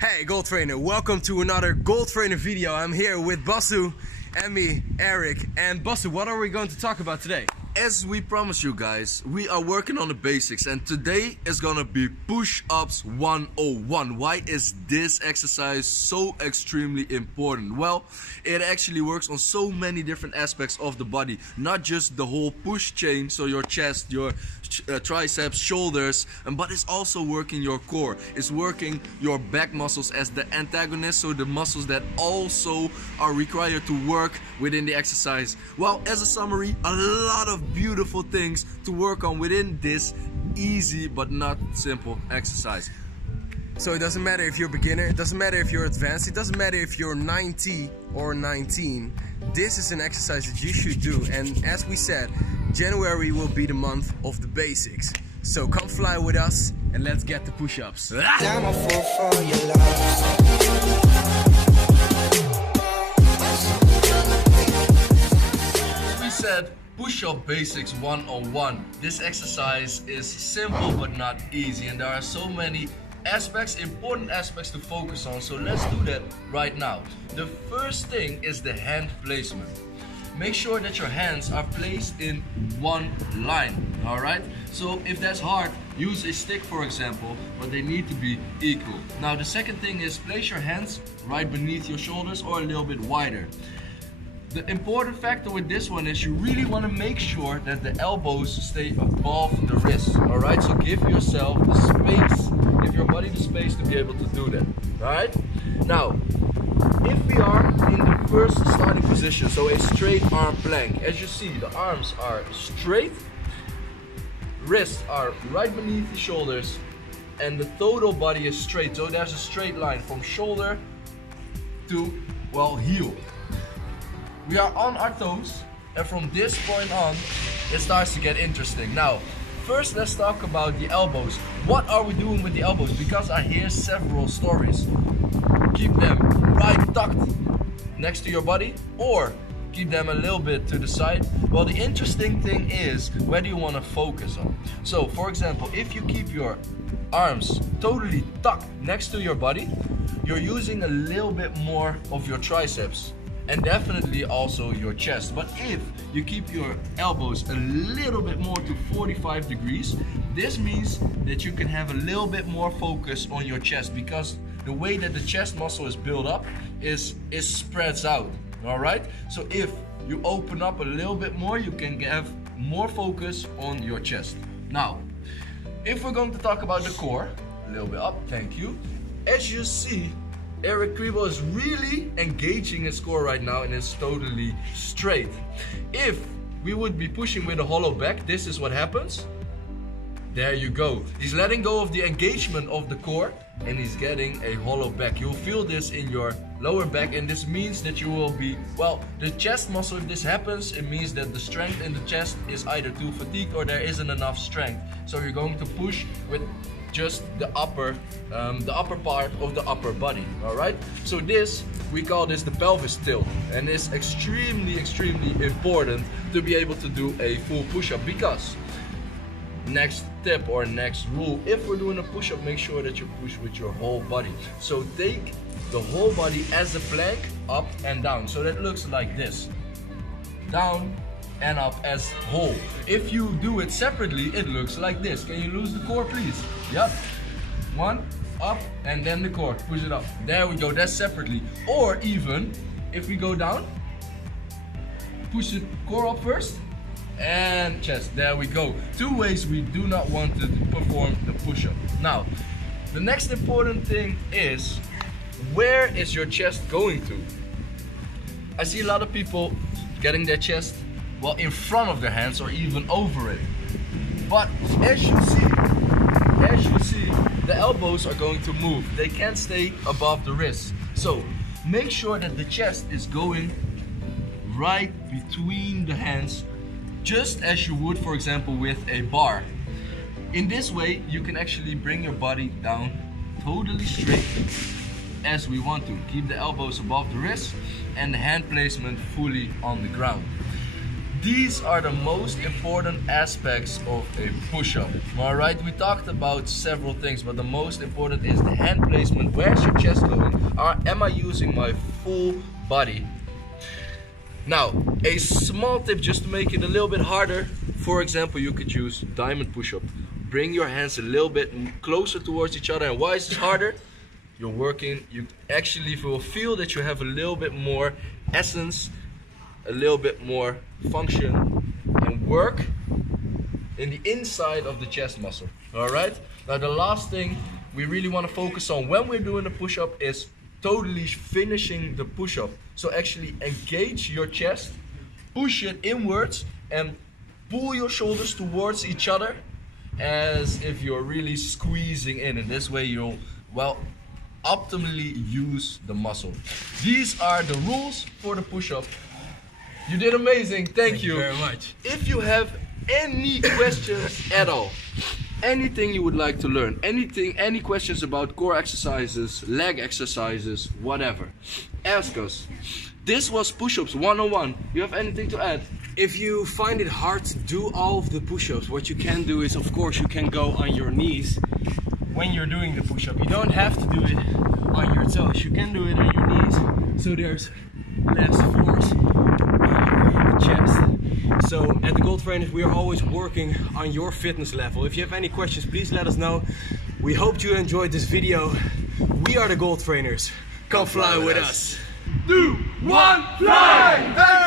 Hey GoalTrainer, welcome to another GoalTrainer video. I'm here with Basu and me, Eric. And Basu, what are we going to talk about today? As we promised you guys, we are working on the basics, and today is gonna be push-ups 101. Why is this exercise so extremely important? Well, it actually works on so many different aspects of the body, not just the whole push chain, so your chest, your triceps, shoulders, but it's also working your core. It's working your back muscles as the antagonist, so the muscles that also are required to work within the exercise. Well, as a summary, a lot of beautiful things to work on within this easy but not simple exercise. So it doesn't matter if you're a beginner, it doesn't matter if you're advanced, it doesn't matter if you're 90 or 19. This is an exercise that you should do, and as we said, January will be the month of the basics. So come fly with us and let's get the push-ups. We said push-up basics 101. This exercise is simple but not easy, and there are so many aspects, important aspects to focus on, so let's do that right now. The first thing is the hand placement. Make sure that your hands are placed in one line, alright? So if that's hard, use a stick for example, but they need to be equal. Now the second thing is place your hands right beneath your shoulders or a little bit wider. The important factor with this one is you really want to make sure that the elbows stay above the wrists, alright? So give yourself the space, give your body the space to be able to do that, alright? Now, if we are in the first starting position, so a straight arm plank, as you see, the arms are straight, wrists are right beneath the shoulders, and the total body is straight. So there's a straight line from shoulder to, well, heel. We are on our toes, and from this point on, it starts to get interesting. Now, first let's talk about the elbows. What are we doing with the elbows? Because I hear several stories. Keep them right tucked next to your body, or keep them a little bit to the side. Well, the interesting thing is, where do you want to focus on? So, for example, if you keep your arms totally tucked next to your body, you're using a little bit more of your triceps, and definitely also your chest. But if you keep your elbows a little bit more to 45 degrees, this means that you can have a little bit more focus on your chest, because the way that the chest muscle is built up is spreads out, all right? So if you open up a little bit more, you can have more focus on your chest. Now, if we're going to talk about the core, a little bit up, thank you. As you see, Eric Kriebel is really engaging his core right now, and it's totally straight. If we would be pushing with a hollow back, this is what happens. There you go. He's letting go of the engagement of the core, and he's getting a hollow back. You'll feel this in your lower back, and this means that you will be, well, the chest muscle, if this happens, it means that the strength in the chest is either too fatigued or there isn't enough strength. So you're going to push with just the upper part of the upper body, all right? So this, we call this the pelvis tilt, and it's extremely important to be able to do a full push-up, because next tip or next rule, if we're doing a push-up, make sure that you push with your whole body. So take the whole body as a plank, up and down. So that looks like this, down and up as whole. If you do it separately, it looks like this. Can you lose the core, please? Yep. One, up, and then the core. Push it up. There we go, that's separately. Or even, if we go down, push the core up first, and chest. There we go. Two ways we do not want to perform the push-up. Now, the next important thing is, where is your chest going to? I see a lot of people getting their chest, well, in front of their hands or even over it. But as you see, the elbows are going to move. They can't stay above the wrists. So make sure that the chest is going right between the hands, just as you would, for example, with a bar. In this way, you can actually bring your body down totally straight as we want to. Keep the elbows above the wrists and the hand placement fully on the ground. These are the most important aspects of a push-up. Alright, we talked about several things, but the most important is the hand placement. Where's your chest going? Am I using my full body? Now, a small tip just to make it a little bit harder. For example, you could use diamond push-up. Bring your hands a little bit closer towards each other. And why is this harder? You're working, you actually will feel that you have a little bit more essence, a little bit more function and work in the inside of the chest muscle. Alright? Now the last thing we really want to focus on when we're doing the push-up is totally finishing the push-up. So actually engage your chest, push it inwards and pull your shoulders towards each other as if you're really squeezing in. And this way you'll, well, optimally use the muscle. These are the rules for the push-up. You did amazing, thank you very much. If you have any questions at all, anything you would like to learn, any questions about core exercises, leg exercises, whatever, ask us. This was push-ups 101. You have anything to add? If you find it hard to do all of the push-ups, what you can do is, of course, you can go on your knees when you're doing the push-up. You don't have to do it on your toes. You can do it on your knees, so there's less force on your chest. So at the GoalTrainer, we are always working on your fitness level. If you have any questions, please let us know. We hope you enjoyed this video. We are the GoalTrainers. Come fly with us. 2, 1, fly!